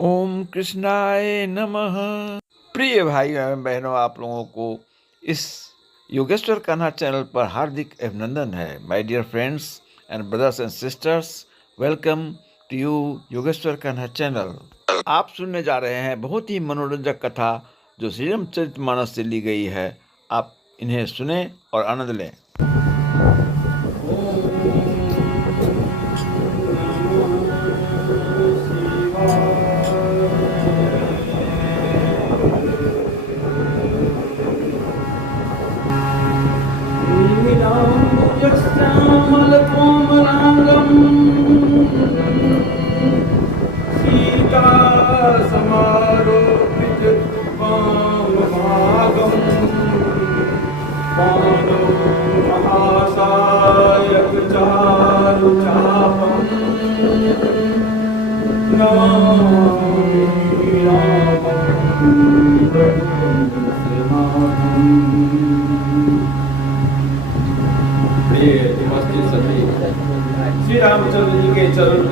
ओम कृष्णाय नमः। प्रिय भाई एवं बहनों, आप लोगों को इस योगेश्वर कान्हा चैनल पर हार्दिक अभिनंदन है। My dear friends and brothers and sisters, welcome to you Yogeshwar Kanha channel. आप सुनने जा रहे हैं बहुत ही मनोरंजक कथा जो श्री रामचरितमानस से ली गई है। आप इन्हें सुने और आनंद लें। सीता समारोपित वामभागम् बाणो महासायक चारु चापम् नमामि श्री रामचंद्र जी के चरण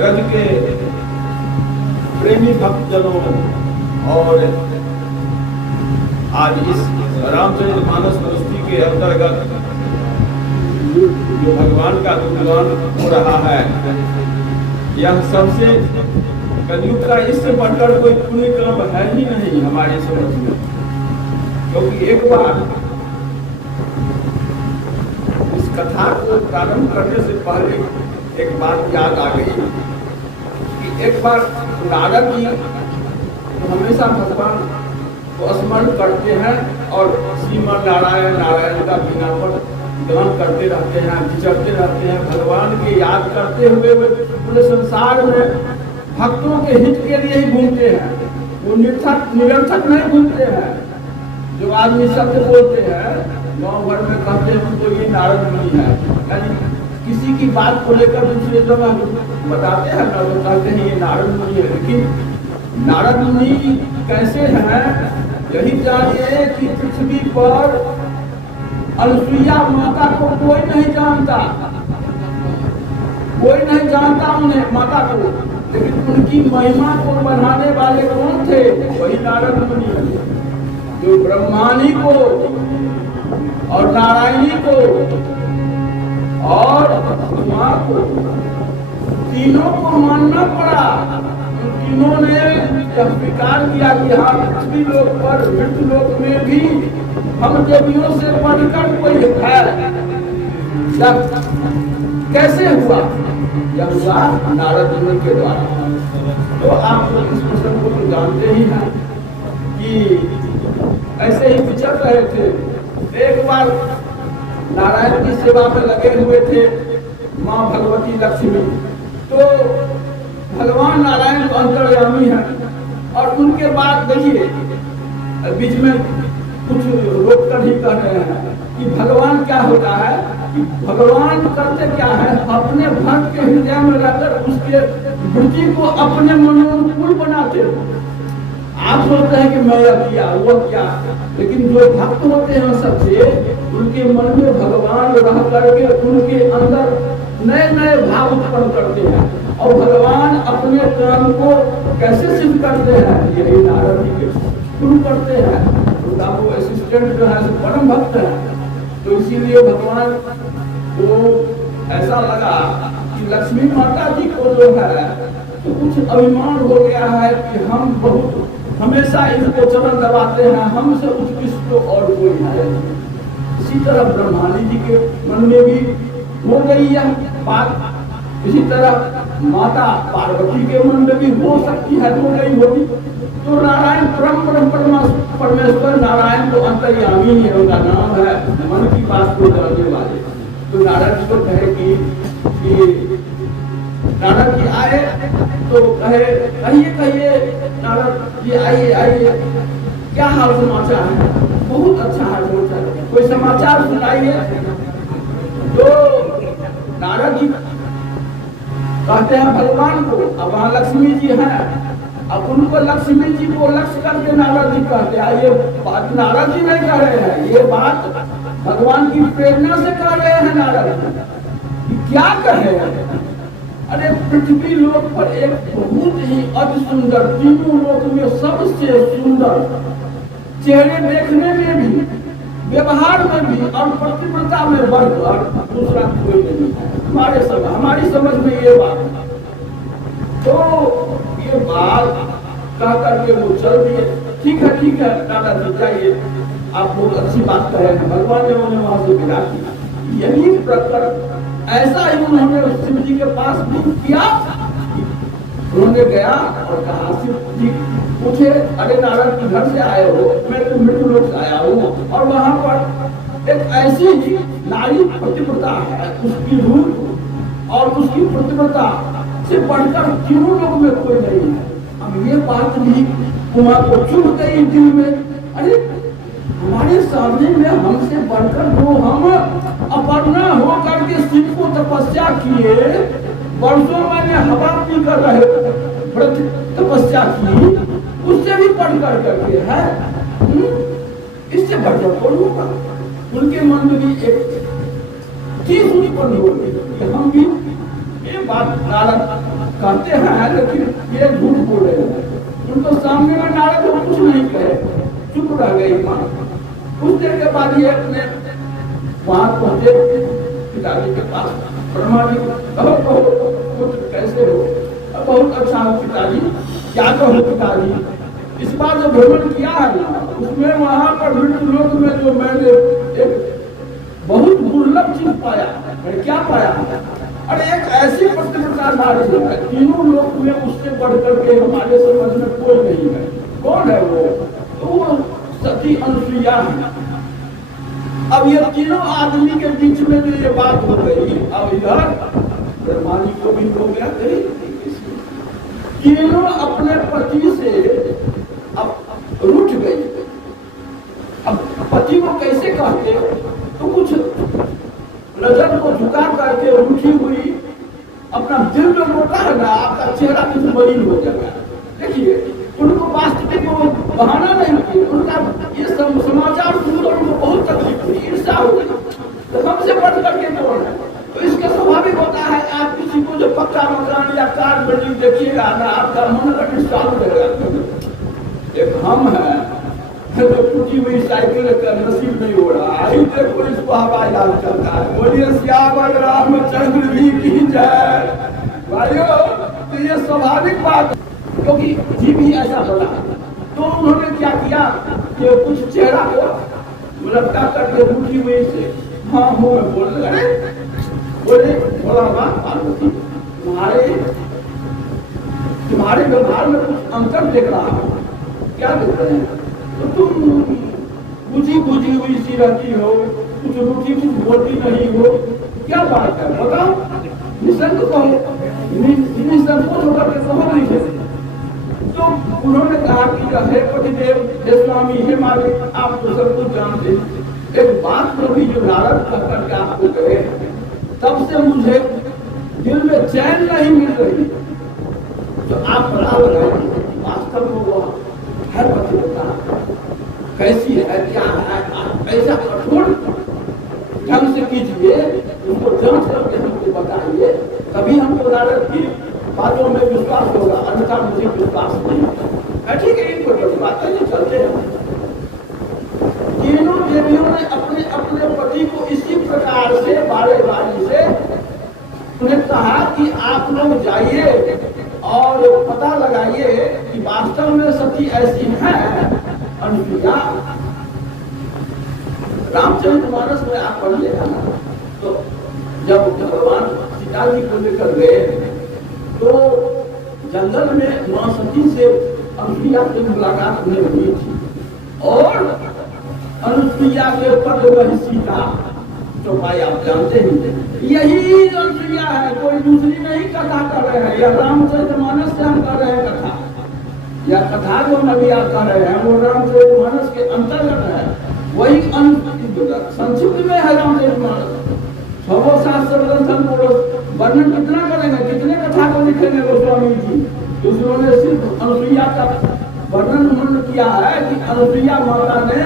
रज के प्रेमी भक्तजनों और आज इस रामचरितमानस प्रस्तुति के अंतर्गत जो भगवान का गुणगान हो रहा है, यह सबसे कलयुग का इससे बढ़कर कोई पुण्य काम है ही नहीं हमारे समझ में। क्योंकि एक बार इस कथा को प्रारंभ करने से पहले एक बात याद आ गई कि एक बार नारद जी हमेशा भगवान को स्मरण करते हैं और श्रीमन नारायण नारायण का बिना पर गान करते रहते हैं, विचरते रहते हैं, भगवान के याद करते हुए पूरे संसार में भक्तों के हित के लिए ही घूमते हैं। वो निरर्थक नहीं घूमते हैं। जो आदमी शब्द बोलते हैं गाँव भर में कहते हैं तो ये नारद मुनि है, यानी किसी की बात को लेकर दूसरे जगह बताते हैं ना, तो कहते हैं ये नारद मुनि है। लेकिन नारद मुनि कैसे हैं यही जानिए कि पृथ्वी पर अनुसुईया माता को कोई नहीं जानता, कोई नहीं जानता उन्हें माता को, लेकिन उनकी महिमा को बढ़ाने वाले कौन थे? वही नारद मुनि, जो ब्रह्मानी को और नारायणी को और माँ को तीनों को मानना पड़ा। तीनों ने जब स्वीकार किया कि हाँ पृथ्वी लोक पर मृत्यु लोक में भी हम देवियों से बढ़कर कोई है, जब कैसे हुआ? यह हुआ नारद मुनि के द्वारा। तो आप लोग इस प्रसंग को तो जानते ही हैं कि ऐसे ही विचर रहे थे। एक बार नारायण की सेवा में लगे हुए थे माँ भगवती लक्ष्मी, तो भगवान नारायण तो अंतर्यामी है और उनके बाद देखिए बीच में कुछ रोक कर ही कह रहे हैं कि भगवान क्या होता है कि भगवान करते क्या है, अपने भक्त के हृदय में रहकर उसके वृत्ति को अपने मनोनुकूल बनाते हैं। आप सोचते हैं कि मैं यह किया वो क्या, लेकिन जो भक्त होते हैं सबसे उनके मन में भगवान रह करके उनके अंदर नए नए भाव उत्पन्न करते हैं और भगवान अपने कर्म को कैसे सिद्ध करते हैं, यही नारद जी के शुरू करते हैं। उनका वो असिस्टेंट जो है परम भक्त है, तो इसीलिए भगवान को ऐसा लगा कि लक्ष्मी माता जी को जो है तो कुछ अभिमान हो गया है कि हम बहुत हमेशा इनको चरण दबाते हैं, हमसे उत्कृष्ट तो और कोई है। इसी तरह ब्रह्मानी जी के मन में भी हो गई यह बात, इसी तरह माता पार्वती के मन में भी हो सकती है, हो गई होगी। तो नारायण परम परमेश्वर नारायण तो अंतर्यामी है, उनका नाम है मन की बात को जानने वाले। तो नारायण जी को कहे कि नारद जी आए तो कहिए नारद जी आइए, क्या हाल समाचार है? बहुत अच्छा हाल समाचार है, कोई समाचार सुनाइए। तो नारद जी कहते हैं भगवान को, अब वहाँ लक्ष्मी जी हैं, अब उनको लक्ष्मी जी को लक्ष्य करके नारद जी कहते हैं। ये बात नारद जी नहीं कह रहे हैं, ये बात भगवान की प्रेरणा से कह रहे हैं नारद जी। क्या कहे अरे पृथ्वी लोक पर एक बहुत ही अति सुंदर, तीनों लोक में सबसे सुंदर, चेहरे देखने में भी, व्यवहार में भी और पतिव्रता में बढ़कर दूसरा कोई नहीं है हमारी समझ में ये बात है। तो ये बात कह करके वो चल दिए। ठीक है दादाजी जाइए, आप बहुत अच्छी बात कहे, भगवान ने उन्हें वहां से विदा किया। यही प्रकरण ऐसा ही उन्होंने शिव जी के पास भी किया। उन्होंने गया और कहा, शिव जी पूछे, अरे नारद के घर से आए हो, मैं तो मृत्यु लोक से आया हूँ, और वहां पर एक ऐसी नारी पतिव्रता है, उसकी रूप और उसकी पतिव्रता से बढ़कर तीनों लोग में कोई नहीं है। अब ये बात भी उमा को चुभ गई दिल में। अरे हमारे सामने में हमसे बढ़कर जो हम अपर्णा हो करके शिव को तपस्या किए, वर्षों मैंने हवा पी कर रहे व्रत तपस्या की, उससे भी बढ़ करके है, इससे बढ़कर कौन होगा? उनके मन में भी एक चीज उत्पन्न हो गई कि हम भी ये बात नारद कहते हैं, लेकिन ये झूठ बोल रहे हैं। उनको सामने में नारद को कुछ नहीं कहे, चुप रह गई मां। कुछ देर के बाद ये अपने वहां पहुंचे पिताजी के पास। ब्रह्मा जी कहो पुत्र कैसे हो? बहुत अच्छा हो पिताजी। क्या कहो पिताजी? इस बार जो भ्रमण किया है ना, उसमें वहां पर मृत्यु लोक में जो मैंने एक बहुत दुर्लभ चीज पाया। क्या पाया? अरे एक ऐसी पतिव्रता नारी है, तीनों लोक में उससे बढ़कर के हमारे समझ में कोई नहीं है। कौन है वो? तो वो सती अनुसुईया है। अब ये तीनों आदमी के बीच में जो ये बात हो गई, अब इधर ब्रह्मा जी को भी हो गया कहीं, तीनों अपने पति से अब रूठ गई। अब पति को कैसे कहते? तो कुछ नजर को झुका करके रूठी हुई, अपना दिल में रोता है ना, आपका चेहरा कुछ मलिन हो जाएगा। देखिए, उनको वास्तविक बहाना नहीं किया, उनका ये समाचार सुनकर उनको बहुत तकलीफ हुई, ईर्ष्या हो गई। तो हमसे बढ़ करके कौन है? तो इसका स्वाभाविक होता है, आप किसी को जो पक्का मकान या कार बिल्डिंग देखिएगा ना, आपका मन रखने चालू रहेगा। एक हम है तो टूटी हुई साइकिल का नसीब नहीं हो रहा, देखो इसको हवाई जहाज चलता है। बोलिए श्यामल रामचंद्र जी की जय। भाइयों, तो ये स्वाभाविक बात, क्योंकि जी भी ऐसा बोला। तो उन्होंने क्या किया कि कुछ चेहरा को लटका करके रूठी हुई से हाँ हो में बोल रहे, बोले बोला पार्वती, तुम्हारे व्यवहार में कुछ अंतर देख रहा हूँ। क्या देख रहे हैं? तो तुम बुझी हुई सी रहती हो, कुछ रूठी कुछ बोलती नहीं हो, क्या बात है बताओ? निसंग कहो, निसंकोच होकर के कहो नहीं थे। तो उन्होंने कहा कि हे पतिदेव, हे स्वामी, हे मालिक, आप तो सब कुछ जानते। एक बात तो भी जो नारद कह करके आपको कहे, तब से मुझे दिल में चैन नहीं मिल रही। तो आप बता रहे वास्तव में वो है पतिव्रता कैसी है, क्या है, ऐसा कठोर ढंग से कीजिए, उसको जांच करके हमको बताइए, तभी हमको नारद की बातों में विश्वास होगा, अन्यथा मुझे विश्वास नहीं होगा। ठीक है, एक बड़ी बात है, चलते हैं। तीनों देवियों ने अपने अपने पति को इसी प्रकार से बारी से उन्हें कहा कि आप लोग जाइए और पता लगाइए कि वास्तव में सती ऐसी है अनुसुईया। रामचरितमानस में आप पढ़िएगा ना, तो जब भगवान सीता जी को लेकर गए तो जंगल में मां सती से अनुसुईया से मुलाकात नहीं हुई थी, और अनुसुईया के पद में सीता चौपाई आप जानते ही, यही अनुसुईया है, कोई दूसरी नहीं कथा कर रहे हैं। यह रामचरितमानस से हम कर रहे हैं कथा, या कथा जो नबी आप कर रहे हैं वो रामचरितमानस के अंतर्गत है। वही संक्षिप्त में है रामचरितमानस। 6 शास्त्र ग्रंथ वर्णन कितना करेंगे, कितने कथा को लिखेंगे गोस्वामी जी? उन्होंने सिर्फ अनुसुईया का वर्णन उन्होंने किया है कि अनुसुईया माता ने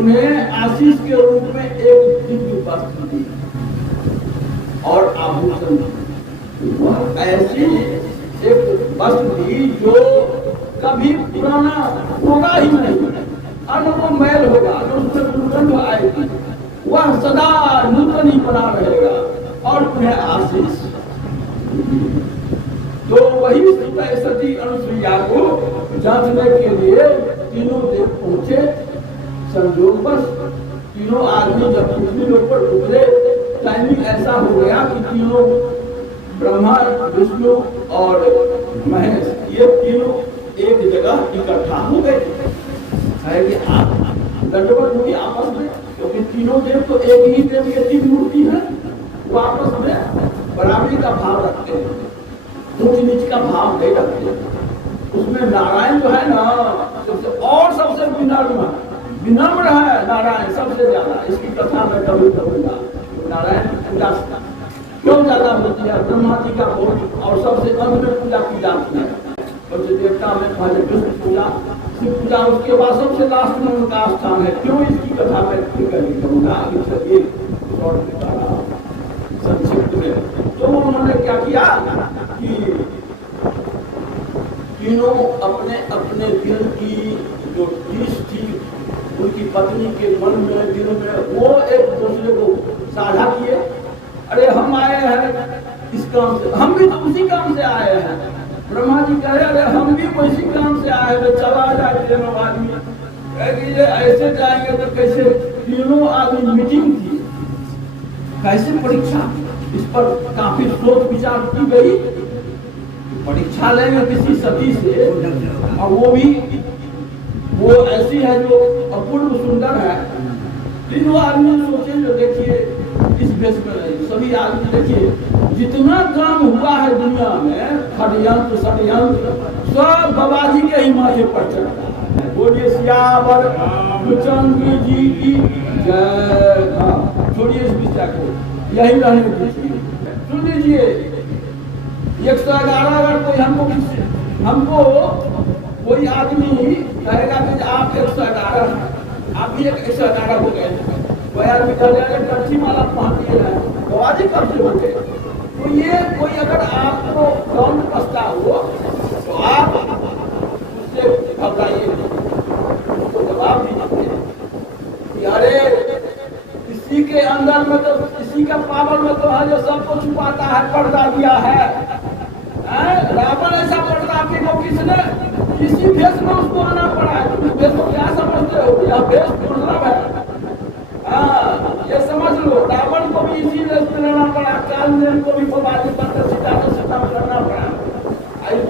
उन्हें आशीष के रूप में एक दिव्य वस्त्र दी और आभूषण, वह ऐसी एक वस्तु थी जो कभी पुराना होगा ही नहीं, अनुभव मैल होगा, जो उसमें दुर्गंध आएगी वह सदा नूतन ही बना रहेगा और तुम्हें आशीष। तो वही सती अनुसुईया को जांचने के लिए तीनों देव पहुंचे। संयोगवश तीनों आदमी जब पृथ्वी लोक पर उतरे, टाइमिंग ऐसा हो गया कि तीनों ब्रह्मा, विष्णु और महेश ये तीनों एक जगह इकट्ठा हो गए है कि आप दंडवत हुई आपस में, क्योंकि तीनों देव तो एक ही देव की तीन मूर्ति है, वो आपस में बराबरी का भाव रखते हैं, ऊंच नीच का भाव नहीं रखते। उसमें नारायण जो है ना सबसे विनम्र है नारायण सबसे ज्यादा। इसकी कथा मैं कभी कहूँगा। नारायण की पूजा क्यों ज्यादा होती है? ब्रह्मा जी का भोग और सबसे अंत में पूजा की जाती है। सबसे देवता में पहले विष्णु पूजा, शिव पूजा, उसके बाद सबसे लास्ट में उनका स्थान है। क्यों इसकी कथा मैं कहूँगा संक्षिप्त में। तो उन्होंने क्या किया कि तीनों अपने अपने दिल की जो चीज थी उनकी पत्नी के मन में, दिल में, वो एक दूसरे को साझा किए। अरे हम आए हैं इस काम से, हम भी तो उसी काम से आए हैं। ब्रह्मा जी कहे अरे हम भी उसी काम से आए हैं, चला जाए तीनों आदमी। ये ऐसे जाएंगे तो कैसे? तीनों आदमी मीटिंग थी, कैसे परीक्षा, इस पर काफी सोच विचार की गई। परीक्षा लेंगे किसी सती से, और वो ऐसी है जो अपूर्व सुंदर है। तीनों आदमी सोचे जो देखिए इस भेष में नहीं, सभी आदमी देखिए जितना काम हुआ है दुनिया में, षड्यंत्र षड्यंत्र सब बाबा जी के ही माथे पर चढ़ता है। बोलिए सियावर रामचंद्र जी की जय। छोड़िए इस विषय को, यही रहने दीजिए। सुन लीजिए 111 अगर कोई हमको कोई आदमी कहेगा कि आप 111, आप भी 111 हो गए, कोई आदमी कहेगा कच्ची माला पहन लिए हैं, गवाजी कब से हो गए? तो ये कोई अगर आपको कौन पछता हो तो आप उससे घबराइए, उसको जवाब दीजिए। अरे इसी के अंदर में तो, इसी का पावर में तो है जो सबको छुपाता है, पर्दा दिया है। रावण ऐसा पर्दा आपके को किसने, इसी भेष में उसको आना पड़ा है। उस भेष को क्या समझते हो? यह भेष दुर्लभ है। ये समझ लो, रावण को भी इसी भेष में रहना पड़ा, कालनेम को भी बाबाजी पर सीता करना पड़ा।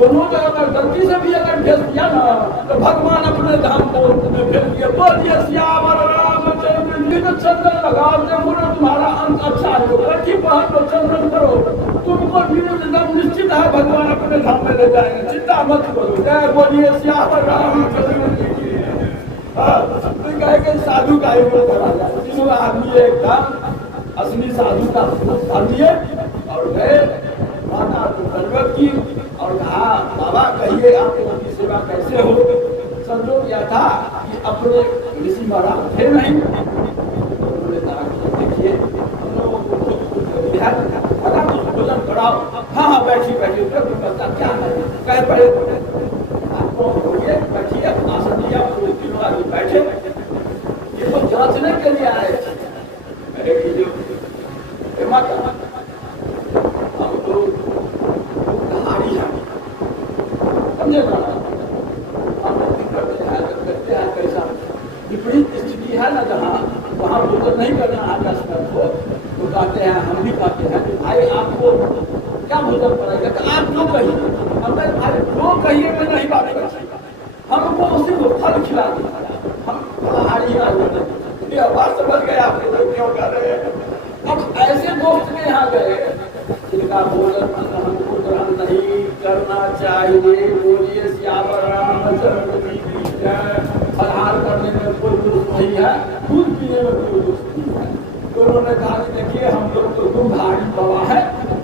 दोनों ने अगर गलती से भी अगर भेज दिया ना तो भगवान अपने धाम को भेज दिया। बोलिए सियावर रामचंद्र जी। तो चंदन लगाओ, बोलो तुम्हारा अंत अच्छा हो, कच्ची पहन को चंदन करो, तुमको एकदम निश्चित है भगवान अपने धाम में ले जाएंगे, चिंता मत करो। जय बोलिए सियावर रामचंद्र जी की। कहे साधु का ही वो करा जाए। तीनों आदमी एकदम असली साधु का कर दिए और गए माता को दंडवत की और कहा बाबा कहिए आपके उनकी सेवा कैसे हो? संजोग यह था कि अपने ऋषि महाराज थे नहीं। उन्होंने कहा कि देखिए हम लोगों को पता कुछ भोजन कराओ। हाँ बैठिए बैठिए, बच्चा क्या है कहे पड़े आपको बैठिए, आसन दिया, तीनों आदमी बैठे। ये तो जांचने के लिए आए थे। माता हम तो कहानी है, समझे ना? हम करते हैं कैसा विपरीत स्थिति है ना, जहाँ वहाँ भोजन नहीं करना आता को तो कहते हैं, हम भी कहते हैं कि भाई आपको क्या भोजन पड़ेगा? तो आप जो कहिए, हम भाई जो कहिए मैं नहीं बात कर सकता, हमको उसी को फल खिला दिया। हम पहाड़ी बात समझ गए आप क्यों कर रहे हैं? अब ऐसे दोस्त के यहाँ गए जिनका भोजन हमको ग्रहण नहीं करना चाहिए। बोलिए सियावर रामचंद्र जी की जय। फलहार करने में कोई दोष नहीं है, दूध पीने में कोई दोष नहीं है। तो उन्होंने कहा कि देखिए हम लोग तो दुधारी बाबा है,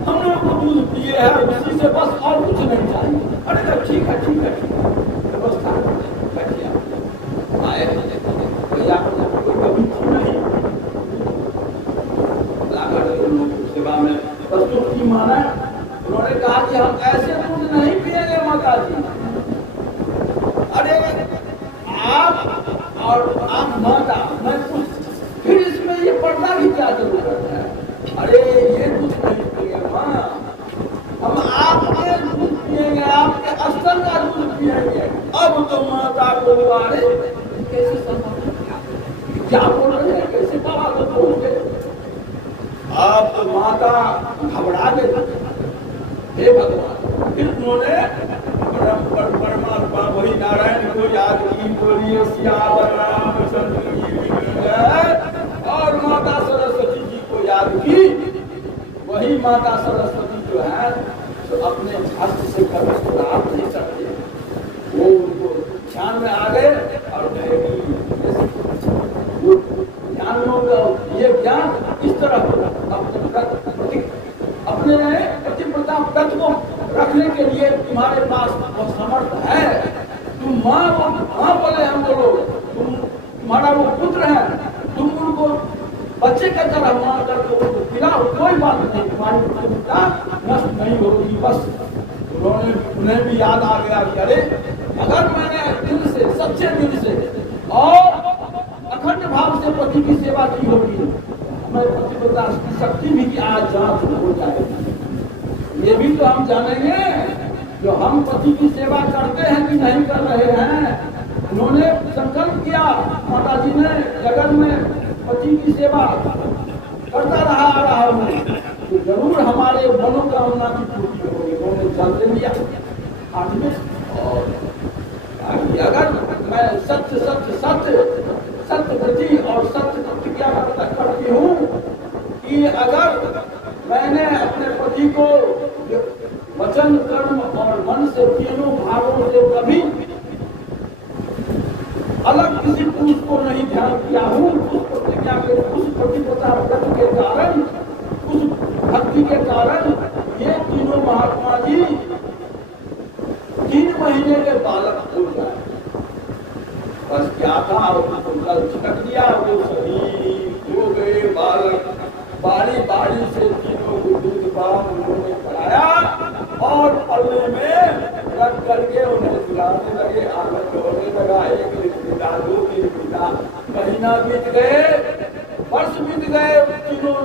हम लोग को दूध पिए हैं, इसी से बस और कुछ नहीं चाहिए। अरे ठीक है ठीक है ठीक है, व्यवस्था बैठिए। आए भैया कोई कभी थी नहीं सेवा में प्रस्तुत की माना। उन्होंने अरे आप और आप माता, मैं कुछ फिर इसमें ये पर्दा की क्या जरूरत है? अरे ये कुछ नहीं पिए माँ, हम आपके दूध पिएंगे, आपके अस्तर का दूध पिएंगे। अब तो माता को अरे कैसे संभव, क्या बोल रहे हैं, कैसे बाबा को बोलते? अब तो माता घबरा गई। हे भगवान, फिर उन्होंने परमात्मा वही नारायण को याद की, बोलिए सियावर रामचंद्र की जय। और माता सरस्वती जी को याद की। वही माता सरस्वती जो है तो अपने हस्त से कभी प्राप्त नहीं सकते, वो उनको ध्यान में आ गए और कहेगी वो ज्ञान होगा। ये ज्ञान इस तरह अपने पतिव्रता व्रत को रखने के लिए तुम्हारे पास वो समर्थ है। तुम माँ बोले हम बोलो, तुम्हारा वो पुत्र है, तुम उनको बच्चे का तरह मां करके उनको खिलाओ, कोई बात नहीं, तुम्हारी पतिव्रता नष्ट नहीं होगी। बस उन्हें भी याद आ गया कि अरे अगर मैंने दिल से, सच्चे दिल से और अखंड भाव से पति की सेवा की होगी, हमें पतिव्रता की शक्ति भी की आज जांच हो जाएगी। ये भी तो हम जानेंगे जो हम पति की सेवा करते हैं कि नहीं कर रहे हैं। उन्होंने संकल्प किया, माता जी ने, जगत में पति की सेवा करता रहा आ रहा हूँ तो जरूर हमारे मनोकामना की पूर्ति होगी। उन्होंने जल दे दिया हाथ में। और अगर मैं सत्य सत्य सत्य सत्य प्रति और सत्य प्रतिज्ञा करती हूँ कि अगर मैंने अपने पति को वचन, कर्म और मन से, तीनों भागों से कभी अलग किसी पुरुष को नहीं ध्यान किया हूँ, उस प्रतिज्ञा के, उस प्रतिव्रता व्रत के कारण, उस भक्ति के कारण ये तीनों महात्मा जी 3 महीने के बालक हो जाए। बस क्या था, उनका छिटक दिया, वो सभी हो गए बालक। बारी बारी से तीनों को दूध पान उन्होंने कराया और पल्ले में रख करके उन्हें दिलाने लगे, आनंद होने लगा। 1 दिन बीता, 2 दिन बीता, महीना बीत गए, वर्ष बीत गए, तीनों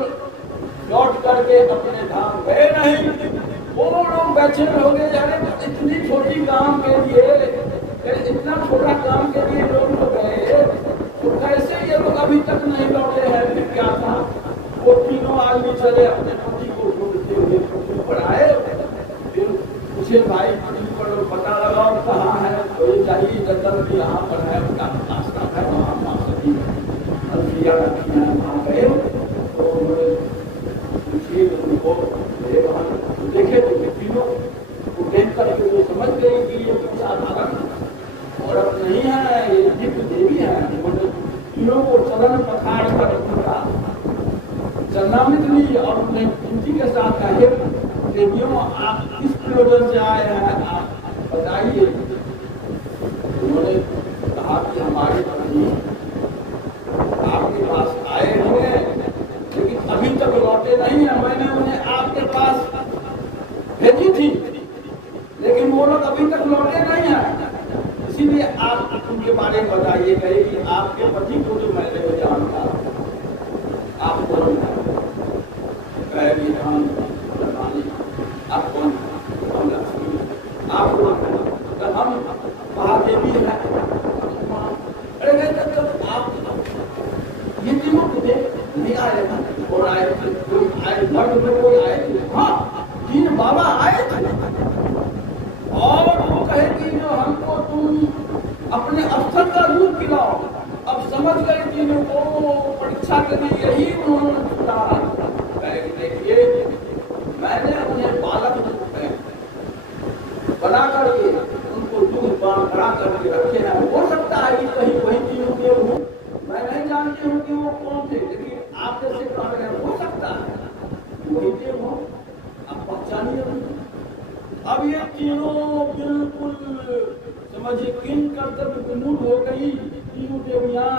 लौट करके अपने धाम गए नहीं। वो लोग बेचैन हो गए, अरे इतनी छोटी काम के लिए, इतना छोटा काम के लिए लोग तो गए, तो कैसे ये लोग अभी तक नहीं लौटे हैं? फिर क्या था, वो तीनों आदमी चले अपने पति को ढूंढते हुए पृथ्वी पर आए। फिर पूछे, भाई पृथ्वी पर पता लगाओ कहाँ है? तो ये चाहिए जंगल भी यहाँ पर है, उनका रास्ता है, वहाँ माँ सभी अलसिया रखी है, वहाँ गए। तो उन्होंने पूछिए उनको, देखे तो तीनों को देख करके वो समझ गए कि ये साधारण औरत नहीं है, ये दिव्य देवी है। उन्होंने तीनों को चरण पखाड़ कर उनका चरणामृत ली और उन्हें उनकी के साथ कहे, देवियों आप किस प्रयोजन से आए हैं, आप बताइए। उन्होंने कहा कि हमारे पति आपके पास आए हुए लेकिन अभी तक लौटे नहीं है। मैंने उन्हें आपके पास भेजी थी लेकिन वो लोग अभी तक लौटे नहीं है, इसीलिए आप उनके बारे में बताइए। कहे कि आपके पति को जो मैंने जानता, आप कौन है? कहेगी हम आप कौन? हम लक्ष्मी। आप कौन? हम महादेवी हैं। अरे तब आप ये तीनों मुझे नहीं आए ना, और आए थे कोई आए, धर्म में कोई आए थे, हाँ 3 बाबा आए थे। और वो कहे कि जो हमको तुम अपने अवसर का दूध पिलाओ। अब समझ गए तीनों को परीक्षा के लिए यही उन्होंने चुना। देखिए मैंने उन्हें बालक बना करके उनको दूध पान करा करके रखे हैं। हो सकता है कि कहीं वही तीनों के हूँ, मैं नहीं जानती हूँ कि वो कौन थे, लेकिन आप जैसे कह रहे हैं हो सकता है वही थे वो, आप पहचानिए। अब ये तीनों बिल्कुल समझिए किन कर्तव्य विमूढ़ हो गई। तीनों देवियां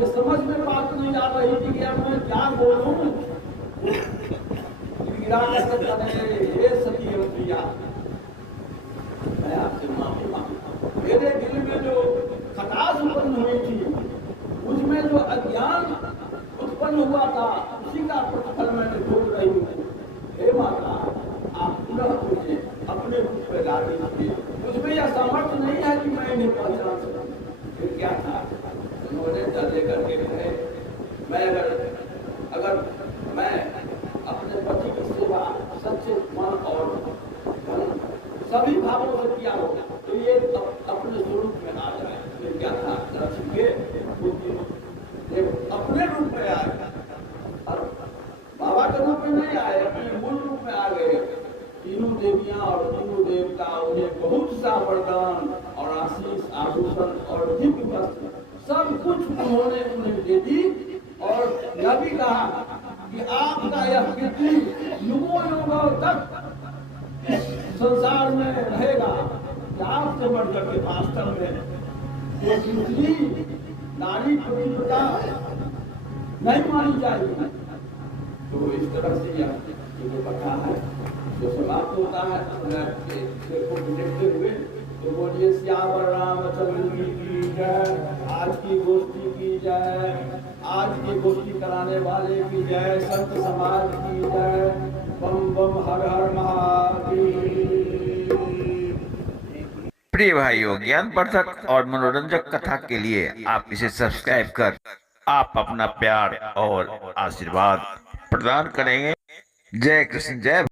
ये समझ में बात नहीं आ रही थी कि अब मैं क्या बोलूं। गिरा कर सती मैं आपसे माफी मांग घास उत्पन्न हुई थी, उसमें जो अज्ञान उत्पन्न हुआ था, उसी का प्रतिफल मैंने भोग रही हूँ। हे माता, आप पुनः मुझे अपने रूप में ला दीजिए। उसमें यह सामर्थ्य नहीं है कि मैं इन्हें पहचान सकूं। फिर क्या था, उन्होंने डर लेकर के कहे, मैं अगर मैं अपने पति की सेवा सच्चे मन और धन सभी भावों से किया हो तो ये अपने स्वरूप में आ जाए। फिर क्या था, लक्ष्मी के अपने रूप में आए और बाबा के रूप में नहीं आए, अपने मूल रूप में आ गए। तीनों देवियां और तीनों देवता उन्हें बहुत सा वरदान और आशीष, आभूषण और दिव्य वस्त्र सब कुछ उन्होंने उन्हें दे दी और यह भी कहा कि आपका यह कीर्ति युगों युगों तक संसार में रहेगा। आपसे बढ़कर के वास्तव में जो दूसरी नारी पतिव्रता नहीं मानी जाएगी। तो इस तरह से यह जो कथा है जो समाप्त होता है को देखते हुए, तो बोलिए श्यावर रामचंद्र की जय, आज की गोष्ठी की जय, आज की गोष्ठी कराने वाले की जय, संत समाज की जय, बम बम हर हर महादेव। प्रिय भाइयों, ज्ञानवर्धक और मनोरंजक कथा के लिए आप इसे सब्सक्राइब कर आप अपना प्यार और आशीर्वाद प्रदान करेंगे। जय कृष्ण, जय